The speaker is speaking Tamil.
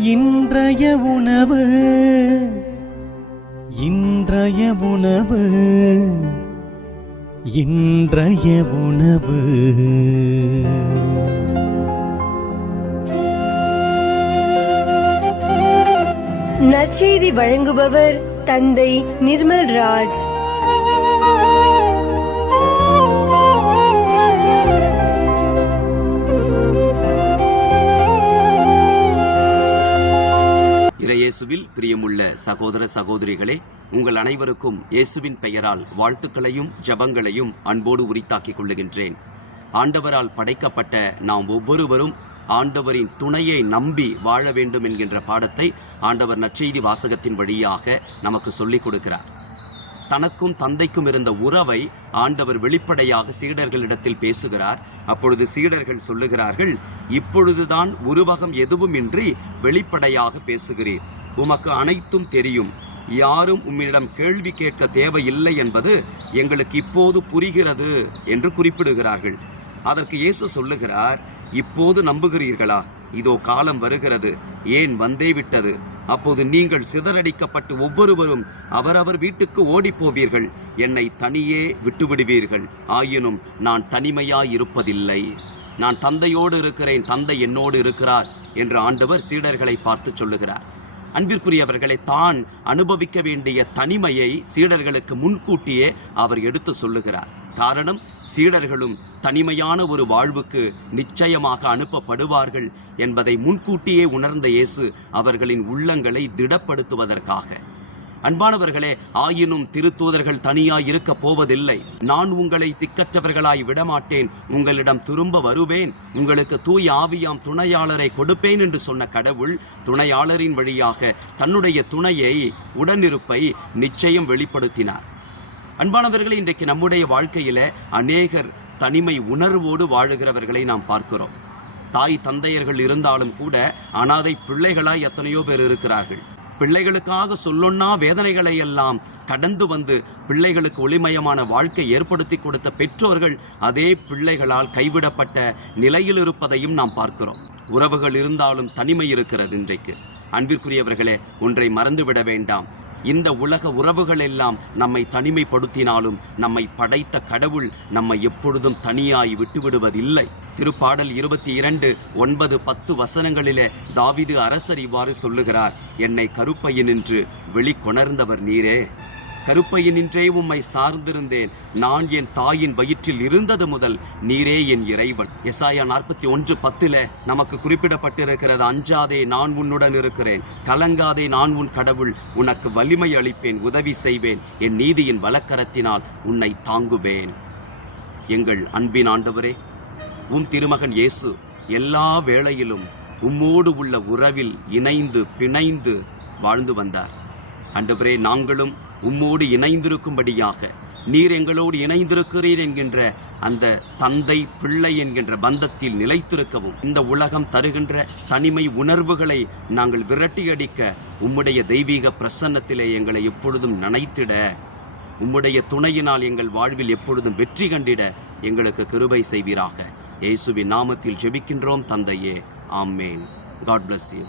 இன்றைய உணவு இன்றைய உணவு இன்றைய உணவு. நற்செய்தி வழங்குபவர் தந்தை நிர்மல் ராஜ். இயேசுவில் பிரியமுள்ள சகோதர சகோதரிகளே, உங்கள் அனைவருக்கும் இயேசுவின் பெயரால் வாழ்த்துக்களையும் ஜபங்களையும் அன்போடு உரித்தாக்கிக் கொள்ளுகின்றேன். ஆண்டவரால் படைக்கப்பட்ட நாம் ஒவ்வொருவரும் ஆண்டவரின் துணையை நம்பி வாழ வேண்டும் என்கின்ற பாடத்தை ஆண்டவர் நற்செய்தி வாசகத்தின் வழியாக நமக்கு சொல்லிக் கொடுக்கிறார். தனக்கும் தந்தைக்கும் இருந்த உறவை ஆண்டவர் வெளிப்படையாக சீடர்களிடத்தில் பேசுகிறார். அப்பொழுது சீடர்கள் சொல்லுகிறார்கள், இப்பொழுதுதான் உருவகம் எதுவும் இன்றி வெளிப்படையாக பேசுகிறீர். உமக்கு அனைத்தும் தெரியும். யாரும் உம்மிடம் கேள்வி கேட்க தேவையில்லை என்பது எங்களுக்கு இப்போது புரிகிறது என்று குறிப்பிடுகிறார்கள். அதற்கு இயேசு சொல்லுகிறார், இப்போது நம்புகிறீர்களா? இதோ காலம் வருகிறது, ஏன் வந்தே விட்டது. அப்போது நீங்கள் சிதறடிக்கப்பட்டு ஒவ்வொருவரும் அவரவர் வீட்டுக்கு ஓடிப்போவீர்கள். என்னை தனியே விட்டுவிடுவீர்கள். ஆயினும் நான் தனிமையாயிருப்பதில்லை. நான் தந்தையோடு இருக்கிறேன், தந்தை என்னோடு இருக்கிறார் என்று ஆண்டவர் சீடர்களை பார்த்து சொல்லுகிறார். அன்பிற்குரியவர்களை, தான் அனுபவிக்க வேண்டிய தனிமையை சீடர்களுக்கு முன்கூட்டியே அவர் எடுத்து சொல்லுகிறார். காரணம், சீடர்களும் தனிமையான ஒரு வாழ்வுக்கு நிச்சயமாக அனுப்பப்படுவார்கள் என்பதை முன்கூட்டியே உணர்ந்த இயேசு அவர்களின் உள்ளங்களை திடப்படுத்துவதற்காக. அன்பானவர்களே, ஆயினும் திருத்தூதர்கள் தனியாய் இருக்க போவதில்லை. நான் உங்களை திக்கற்றவர்களாய் விடமாட்டேன், உங்களிடம் திரும்ப வருவேன், உங்களுக்கு தூய ஆவியாம் துணையாளரை கொடுப்பேன் என்று சொன்ன கடவுள் துணையாளரின் வழியாக தன்னுடைய துணையை, உடனிருப்பை நிச்சயம் வெளிப்படுத்தினார். அன்பானவர்களே, இன்றைக்கு நம்முடைய வாழ்க்கையில அநேகர் தனிமை உணர்வோடு வாழுகிறவர்களை நாம் பார்க்கிறோம். தாய் தந்தையர்கள் இருந்தாலும் கூட அனாதை பிள்ளைகளாய் எத்தனையோ பேர் இருக்கிறார்கள். பிள்ளைகளுக்காக சொல்லொன்னா வேதனைகளை எல்லாம் கடந்து வந்து பிள்ளைகளுக்கு ஒளிமயமான வாழ்க்கை ஏற்படுத்தி கொடுத்த பெற்றோர்கள் அதே பிள்ளைகளால் கைவிடப்பட்ட நிலையில் இருப்பதையும் நாம் பார்க்கிறோம். உறவுகள் இருந்தாலும் தனிமை இருக்கிறது இன்றைக்கு. அன்பிற்குரியவர்களே, ஒன்றை மறந்துவிட வேண்டாம். இந்த உலக உறவுகள் எல்லாம் நம்மை தனிமைப்படுத்தினாலும் நம்மை படைத்த கடவுள் நம்மை எப்பொழுதும் தனியாய் விட்டுவிடுவதில்லை. திருப்பாடல் 22:9-10 வசனங்களிலே தாவீது அரசர் இவ்வாறு சொல்லுகிறார், என்னை கருப்பையினின்று வெளிக்கொணர்ந்தவர் நீரே. கருப்பையினின்றே உம்மை சார்ந்திருந்தேன். நான் என் தாயின் வயிற்றில் இருந்தது முதல் நீரே என் இறைவன். எசாயா 41:10 நமக்கு குறிப்பிடப்பட்டிருக்கிறது, அஞ்சாதே, நான் உன்னுடன் இருக்கிறேன். கலங்காதே, நான் உன் கடவுள். உனக்கு வலிமை அளிப்பேன், உதவி செய்வேன். என் நீதியின் வலக்கரத்தினால் உன்னை தாங்குவேன். எங்கள் அன்பின் ஆண்டவரே, உம் திருமகன் இயேசு எல்லா வேளையிலும் உம்மோடு உள்ள உறவில் இணைந்து பிணைந்து வாழ்ந்து வந்தார். ஆண்டவரே, நாங்களும் உம்மோடு இணைந்திருக்கும்படியாக நீர் எங்களோடு இணைந்திருக்கிறீர் என்கின்ற அந்த தந்தை பிள்ளை என்கின்ற பந்தத்தில் நிலைத்திருக்கவும், இந்த உலகம் தருகின்ற தனிமை உணர்வுகளை நாங்கள் விரட்டியடிக்க உம்முடைய தெய்வீக பிரசன்னத்திலே எங்களை எப்பொழுதும் நனைத்திட, உம்முடைய துணையினால் எங்கள் வாழ்வில் எப்பொழுதும் வெற்றி கண்டிட எங்களுக்கு கிருபை செய்வீராக. இயேசுவின் நாமத்தில் ஜெபிக்கின்றோம் தந்தையே, ஆமேன். God bless you.